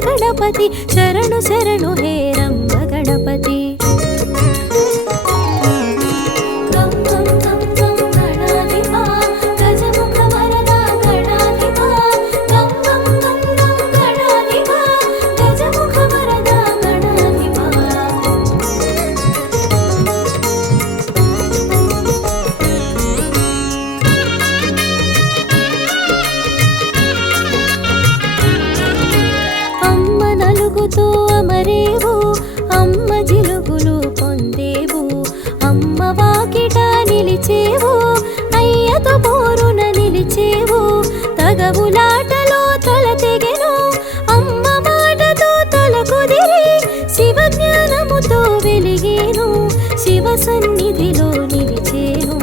गणपति शरणु शरणु हे रंब गणपति అమరేవు అమ్మ జిలుగులు పొందేవు అమ్మ వాకిట నిలిచేవు అయ్యతో పోరున నిలిచేవు తగవులాటలో తల తెగెను అమ్మ మాటతో తల కుదిరి శివ జ్ఞానముతో వెలిగేను శివ సన్నిధిలో నిలిచేను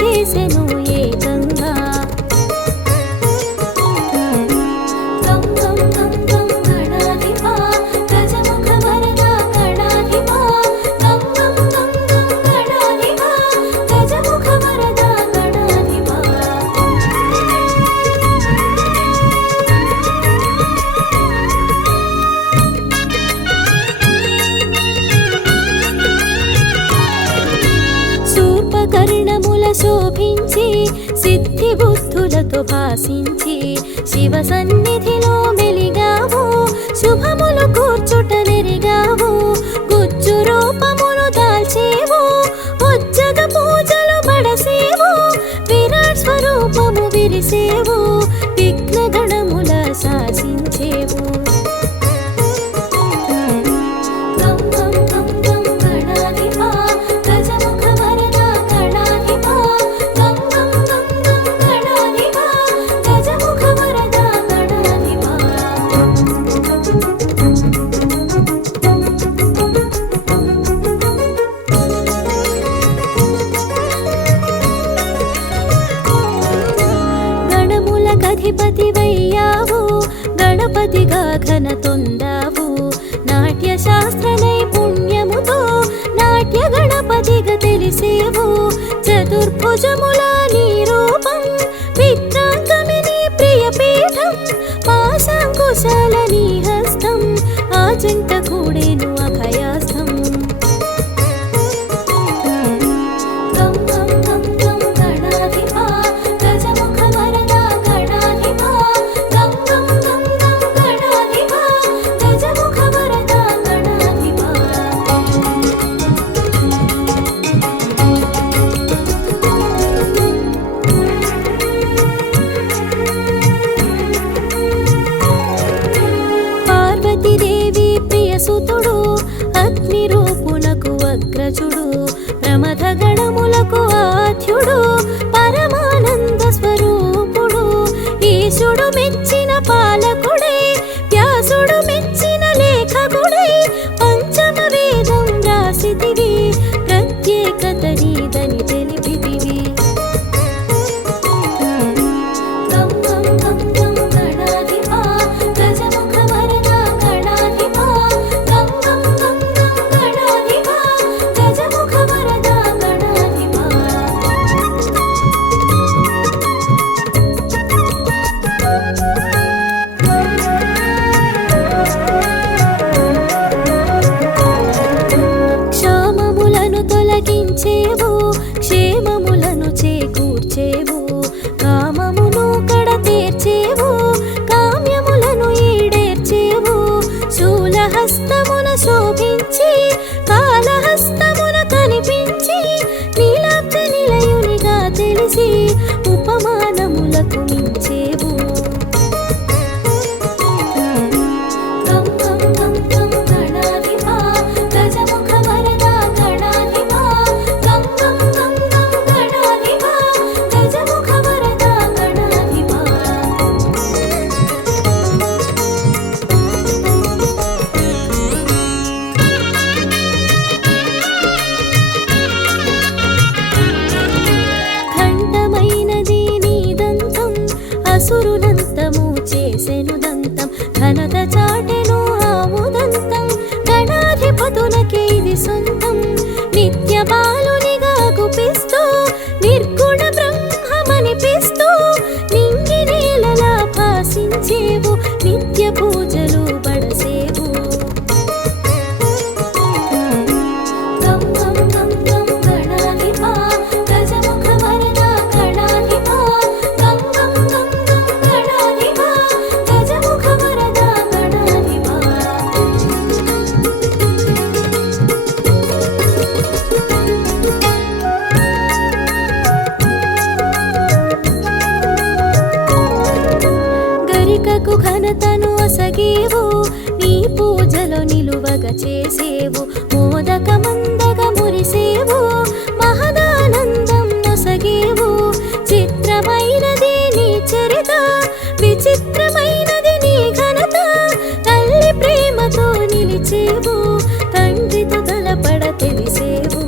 చేసెను ఏకంగా శోభించి సిద్ధి బుద్ధులతో భాసించి శివ సన్నిధిలో మెలిగావు శుభములు కూర్చుట నెరిగావు గుజ్జు రూపములు దాల్చేవు ఉజ్జగ పూజలు పడసేవు విరాట్ స్వరూపము విరిసేవు విఘ్న గణముల శాసించేవు అధిపతి వయ్యావు గణపతిగా ఘన తొందావు నాట్య శాస్త్ర నైపుణ్యముతో నాట్య గణపతిగా తెలిసేవు చతుర్భుజముల నీ రూపం విక్రాంతమిని ప్రియపీఠం పాశాంకుశాల నీ హస్తం ఆ జంట కూడేను అభయాస్తం సుతుడు అగ్ని రూపునకు అగ్రజుడు ప్రమథ గణములకు ఆధ్యుడు పరమానంద స్వరూపుడు ఈశుడు మెచ్చిన పాలకుడే వ్యాసుడు మెచ్చిన లేఖకుడే పంచమ వేదం రాసితివి ప్రత్యేకత నీదని తెలిపితివి గణాధిపా చేసెను దంతం ఘనత చాటెను ఆముదంతం గణాధిపతులకే ఇది సొంతం నిత్య బాలునిగా గుపిస్తూ నిర్గుణ బ్రహ్మమనిపిస్తూ నింగి నేలలా భాసించేవు నిత్య పూజలు బడసేవు గం గం గం గం గణాధిపా గజముఖ వరద గణాధిపా గం గం గం గం గణాధిపా గజముఖ వరద గణాధిపా గరికకు ఘనతను అసగేవు నీ పూజలో నిలువగా చేసేవు మోదకమందగా మురిసేవు మహదానందం నొసగేవు చిత్రమైనది నీ చరిత విచిత్రమైనది నీ ఘనత తల్లి ప్రేమతో నిలిచేవు తండ్రితో తలపడ తెలిసేవు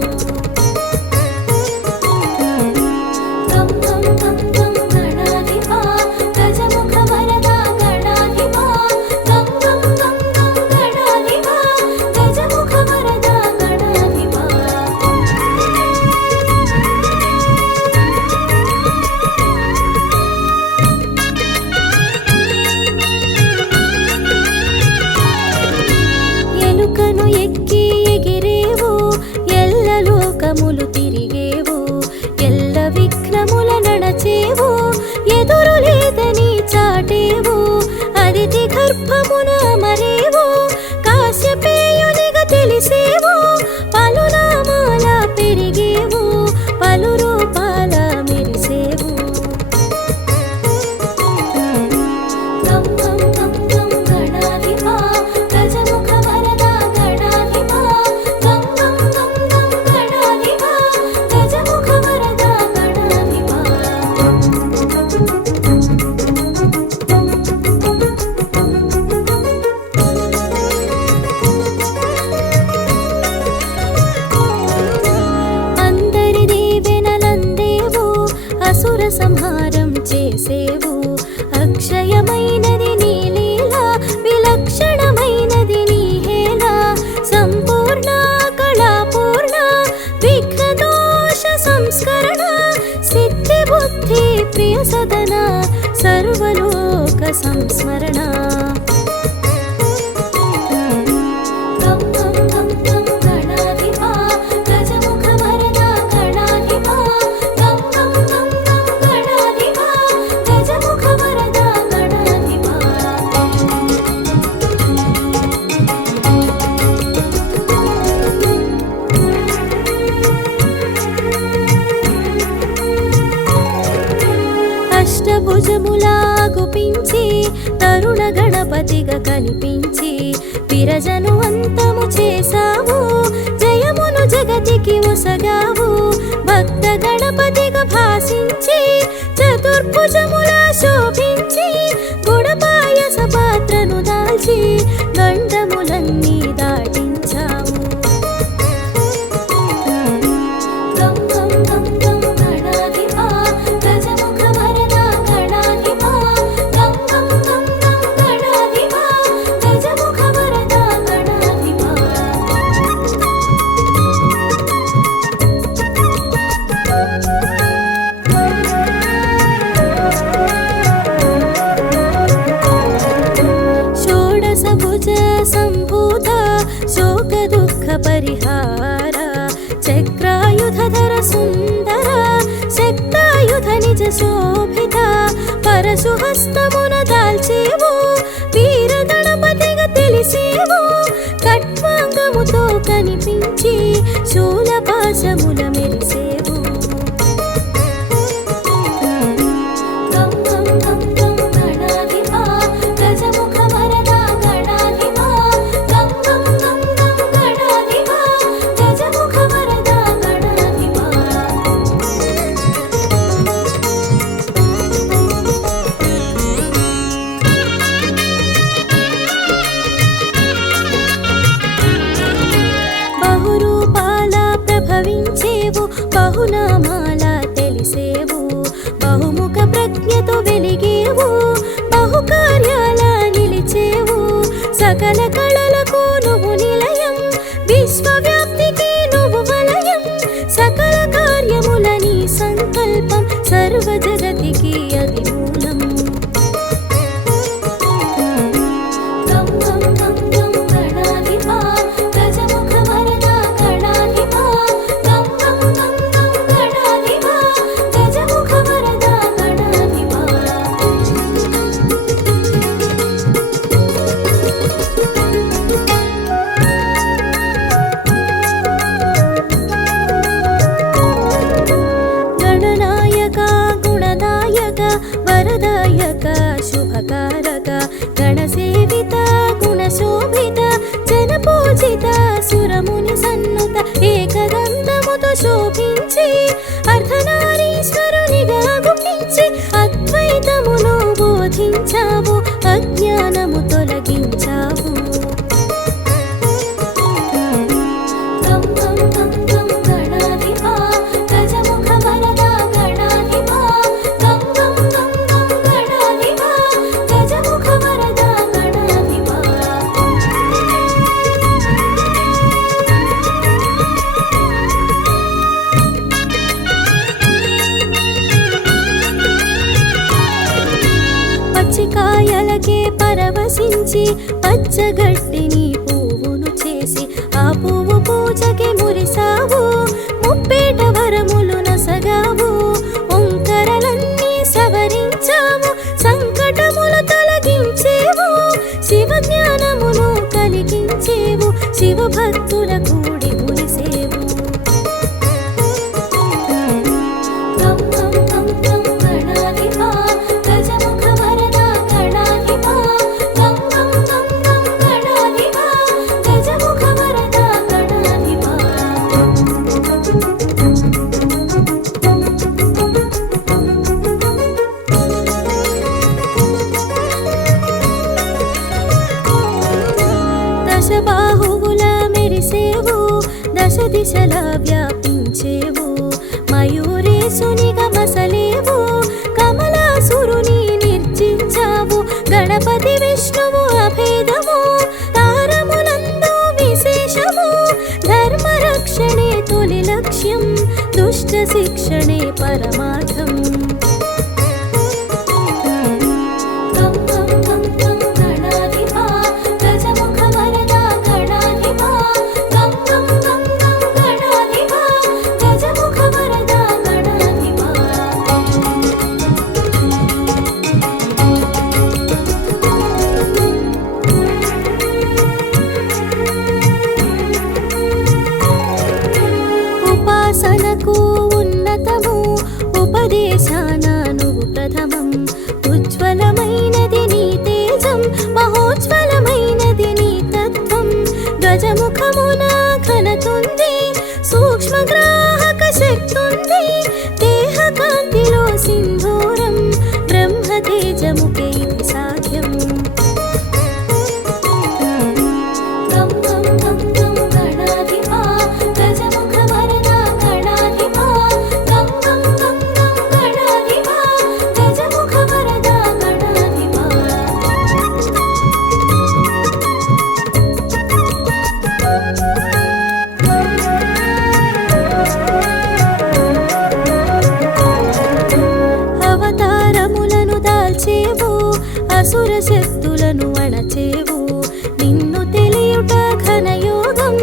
గం గం గం గం గణాధిపా గజముఖ వరద గణాధిపా గం గం గం గం గణాధిపా గజముఖ వరద గణాధిపా ఎలుకను ఎక్కి ఎగిరేవు ఎల్ల లోకములు తిరిగేవు ఎల్ల విఘ్నముల నడచేవు ఎదురు లేదని చాటేవు అదితి గర్భమున మరేవు కాశ్యపేయునిగా తెలిసేవు పలు నామాల పెరిగేవు పలు రూపాల మెరిసేవు గం గం గం గం గణాధిపా గజముఖ వరద గణాధిపా గం గం గం గం గణాధిపా గజముఖ వరద గణాధిపా అందరి దీవెనలందేవు అసుర సంహారం చేసేవు అక్షయమైనది నీ లీల విలక్షణమైనది నీ హేళ సంపూర్ణ కళాపూర్ణ విఘ్నదోష సంస్కరణ సిద్ధి బుద్ధి ప్రియ సదన సర్వలోక సంస్మరణ గం గం గం గం గణాధిపా గజముఖ వరద గణాధిపా గం గం గం గం గణాధిపా గజముఖ వరద గణాధిపా అష్టభుజములా గుపించి తరుణ గణపతిగా కనిపించి విరజను అంతము చేసావు జయమును జగతికి ఒసగావు భక్త గణపతిగా భాసించి చతుర్భుజములా శోభించి గుణపాయస పాత్రను దాల్చి గండములన్నీ దాటించావు గం గం గం గం గణాధిపా గజముఖ వరద గణాధిపా గం గం గం గం గణాధిపా గజముఖ వరద గణాధిపా షోడశభుజ సంభూత శోక దుఃఖ పరిహార చక్రాయుధర సుందర శక్తాయుధ నిజ శోభిత పరశుహస్తమున దాల్చేవు వీర గణపతిగా తెలిసేవు ఖడ్వాంగముతో కనిపించి శూలపాశముల మెరిసేవు గం గం గం గం గణాధిపా గజముఖ వరద గణాధిపా గం గం గం గం గణాధిపా గజముఖ వరద గణాధిపా బహురూపాల ప్రభవించేవు బహునామాల తెలిసేవు బహుముఖ ప్రజ్ఞతో వెలిగేవు బహుకార్యాల వరదాయక శుభకారక గణసేవిత గుణశోభిత జనపూజిత సురముని సన్నుత ఏకదంతముతో శోభించి అర్ధనారీశ్వరునిగా గుపించి అద్వైతమును బోధించావు అజ్ఞానము తొలగించావు. పచ్చికాయలకే పరవశించి పచ్చగడ్డిని పువ్వును చేసి ఆ పువ్వు పూజకి మురిసావు ముప్పేట వరములు నసగావు ఒంకరలన్నీ సవరించావు సంకటములు తొలగించేవు శివ జ్ఞానమును కలిగించేవు శివ భక్తుల కూడి మురిసేవు. దశబాహువుల మెరిసేవు దశ దిశల వ్యాపించేవు మయూరేశునిగా మసలేవు కమలాసురుని నిర్జించావు గణపతి విష్ణువు అభేదము తారములందు విశేషము ధర్మరక్షణే తొలి లక్ష్యం దుష్ట శిక్షణే పరమార్థం. ఉపాసనకు ఉన్నతము ఉపదేశాన నువ్వు ప్రథమం ఉజ్వలమైనది నీ తేజం మహోజ్వలమైనది నీ తత్వం గజముఖమున ఘనతుంది సూక్ష్మగ్రాహక శక్తుంది దేహ కాంతిలో సింధూరం బ్రహ్మ తేజముకే ఇది సాధ్యం. అసుర శక్తులను అణచేవు నిన్ను తెలియుట ఘనయోగం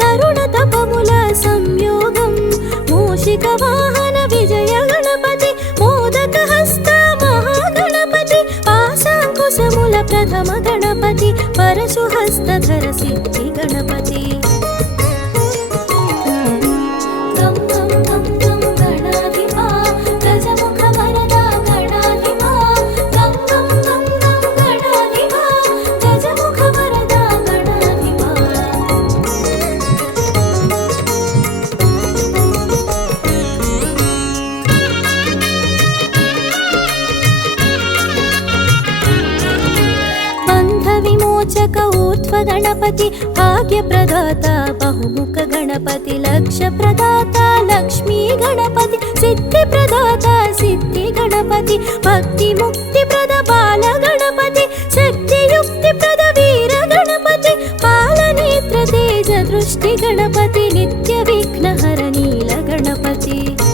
కరుణ తపముల సంయోగం మూషిక వాహన విజయ గణపతి మోదక హస్త మహాగణపతి పాశాంకుశముల ప్రథమ గణపతి పరశు హస్తధర సిద్ధి గణపతి. ऊर्ध्व गणपति भाग्य प्रदाता बहुमुख गणपति लक्ष प्रदाता लक्ष्मी गणपति सिद्धि प्रदाता सिद्धि गणपति भक्ति मुक्ति प्रद बाल गणपति शक्ति युक्ति प्रद वीर गणपति पालनेत्र तेज दृष्टि गणपति नित्य विघ्नहर नील गणपति.